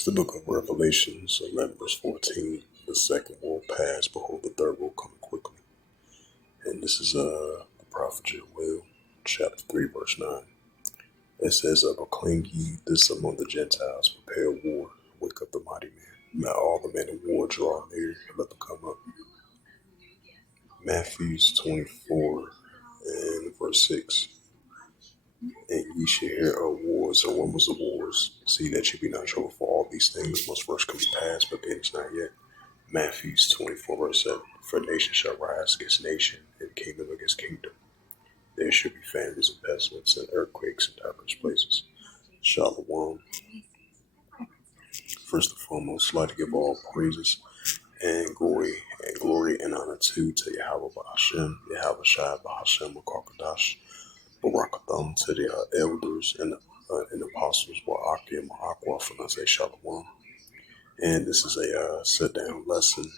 It's the book of Revelations 11 verse 14. The second will pass, behold the third will come quickly. And this is the prophet Joel, chapter 3 verse 9. It says, proclaim ye this among the Gentiles, prepare war, wake up the mighty man. Let all the men of war draw near, and let them come up. Matthew 24 and verse 6. And ye shall hear of wars and rumors of wars. See that ye be not troubled, for all these things must first come to pass, but then it's not yet. Matthew 24 verse 7. For nation shall rise against nation, and kingdom against kingdom. There should be famines and pestilence and earthquakes in diverse places. Shalom. First and foremost, I'd like to give all praises and glory and honor to Yahweh Ba'ashem, Yahweh Shai Ba'ashem Makakadash, Barakatham, to the elders and apostles, Wa'aki and Ma'akwa, for not say Shalom. And this is a sit-down lesson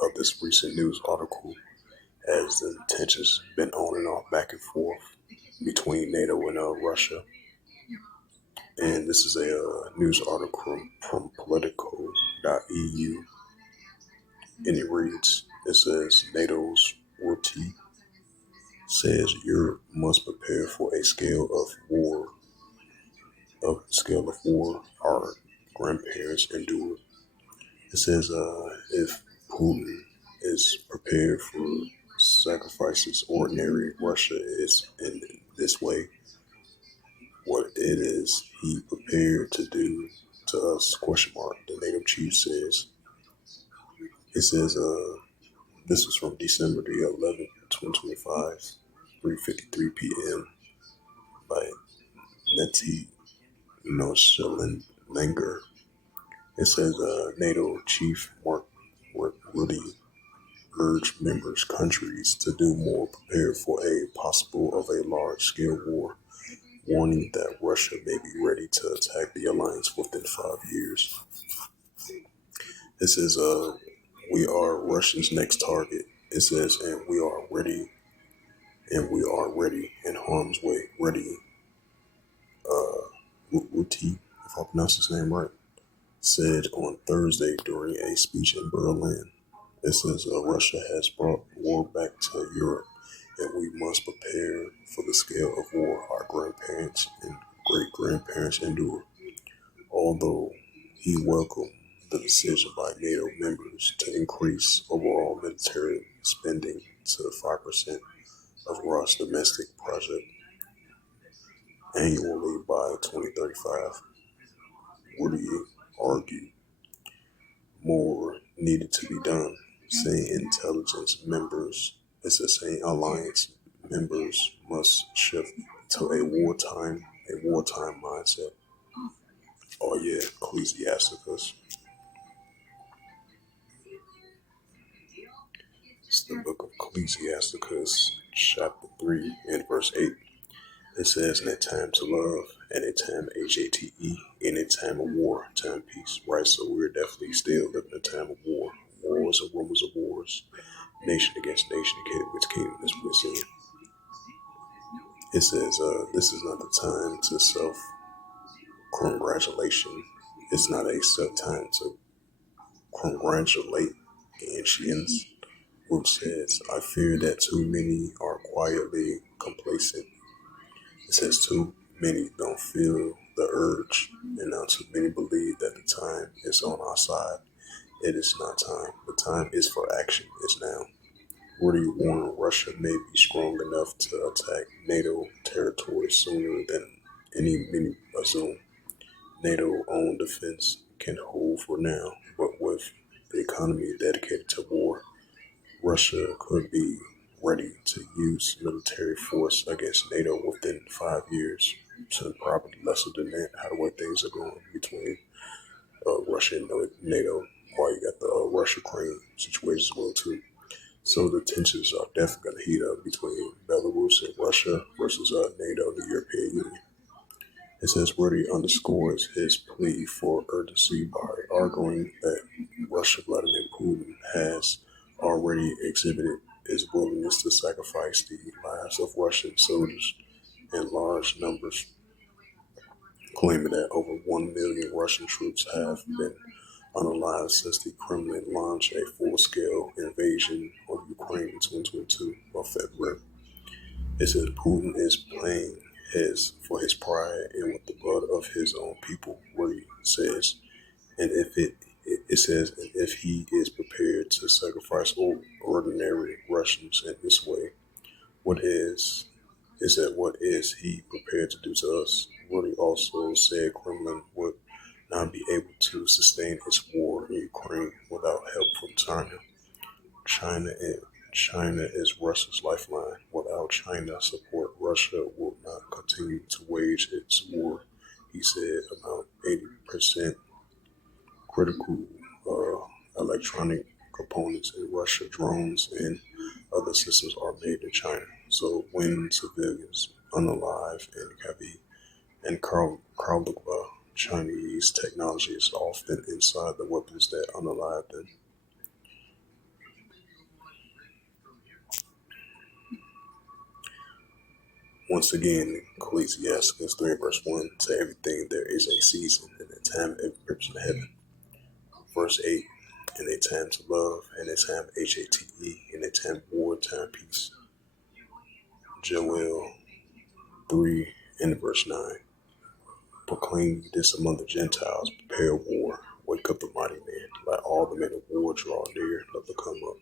of this recent news article, as the tensions been on and off, back and forth between NATO and Russia. And this is a news article from Politico.eu, and it reads, it says, NATO's Rutte says Europe must prepare for a scale of war our grandparents endured. It says if Putin is prepared for sacrifices ordinary Russia is in this way, what it is he prepared to do to us, ? The NATO chief says. It says this was from December the 11th, 2025, 3:53 p.m. by Neti Noshellinger. It says NATO chief Mark Rutte urged members countries to do more, prepare for a possible of a large-scale war, warning that Russia may be ready to attack the alliance within 5 years. It says, we are Russia's next target. It says, and we are ready in harm's way. Ready, Rutte, if I pronounce his name right, said on Thursday during a speech in Berlin. It says, Russia has brought war back to Europe, and we must prepare for the scale of war our grandparents and great-grandparents endured. Although he welcomed the decision by NATO members to increase overall military spending to 5% of Russia's domestic project annually by 2035, Woody argued more needed to be done, saying alliance members must shift to a wartime mindset. Oh yeah, Ecclesiasticus. It's the book of Ecclesiasticus, chapter 3 and verse 8. It says, in a time to love, and a time HATE, in a time of war, time of peace. Right, so we're definitely still living in a time of war. Wars and rumors of wars. Nation against nation, kingdom against kingdom, as we're seeing. It says, this is not the time to self-congratulation. It's not a set time to congratulate ancients. Which says, I fear that too many are quietly complacent. It says too many don't feel the urge, and now too many believe that the time is on our side. It is not time. The time is for action. It's now. Where do you warn Russia may be strong enough to attack NATO territory sooner than many assume? NATO-owned defense can hold for now, but with the economy dedicated to war, Russia could be ready to use military force against NATO within 5 years. So probably lesser than that, how the way things are going between Russia and NATO, while you got the Russia-Ukraine situation as well too. So the tensions are definitely going to heat up between Belarus and Russia versus NATO and the European Union. It says Rutte underscores his plea for urgency by arguing that Russia Vladimir Putin has already exhibited his willingness to sacrifice the lives of Russian soldiers in large numbers claiming that over 1 million Russian troops have been unalive since the Kremlin launched a full-scale invasion of Ukraine in 2022 of February. It says Putin is playing for his pride and with the blood of his own people. Where he says, and if it says, and if he is prepared to sacrifice ordinary Russians in this way, what is he prepared to do to us? Rutte also said Kremlin would not be able to sustain its war in Ukraine without help from China. China and China is Russia's lifeline. Without China support, Russia will not continue to wage its war. He said about 80% critical electronic components in Russia, drones, and other systems are made in China. So when civilians unalive and heavy and Karlukva Chinese technology is often inside the weapons that unalive them. Once again, Ecclesiastes 3 verse 1, to everything there is a season and a time and purpose in heaven. Verse 8, and a time to love, and a time HATE, and a time war, time peace. Joel 3 and verse 9. Proclaim this among the Gentiles, prepare war, wake up the mighty man, let all the men of war draw near, let them come up.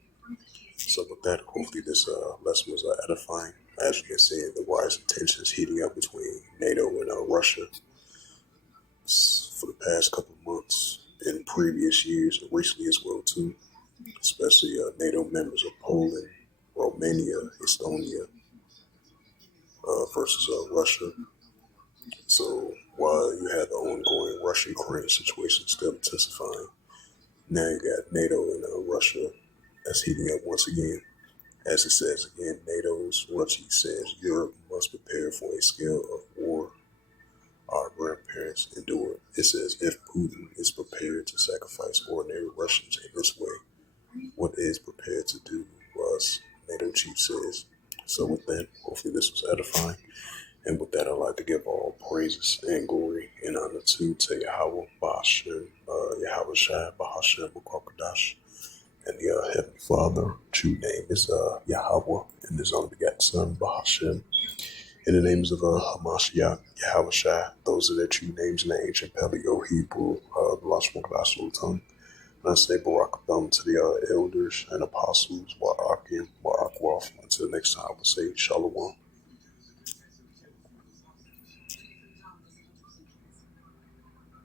So with that, hopefully this lesson was edifying. As you can see, the rising tensions heating up between NATO and Russia for the past couple of months, in previous years, and recently as well too, especially NATO members of Poland, Romania, Estonia versus Russia. So while you had the ongoing Russia-Ukraine situation still intensifying, now you got NATO and Russia that's heating up once again. As it says again, NATO's Rutte says Europe must prepare for a scale of war our grandparents endured. It says if Putin is prepared to sacrifice ordinary Russians in this way, what is prepared to do us? NATO chief says. So with that, hopefully this was edifying. And with that, I'd like to give all praises and glory and honor to Yahweh, Bahashem, Yahweh Shai, Bahashem, Mukwakadash, and the Heavenly Father. True name is Yahweh, and His only begotten Son, Bahashem. In the names of Hamashiach, Yahweh Shai, those are their true names in the ancient Paleo Hebrew, the Lashon Kodash tongue. And I say Barak Thumb to the elders and apostles, Wa'akim, Wa'akwath. Until next time, I will say Shalom.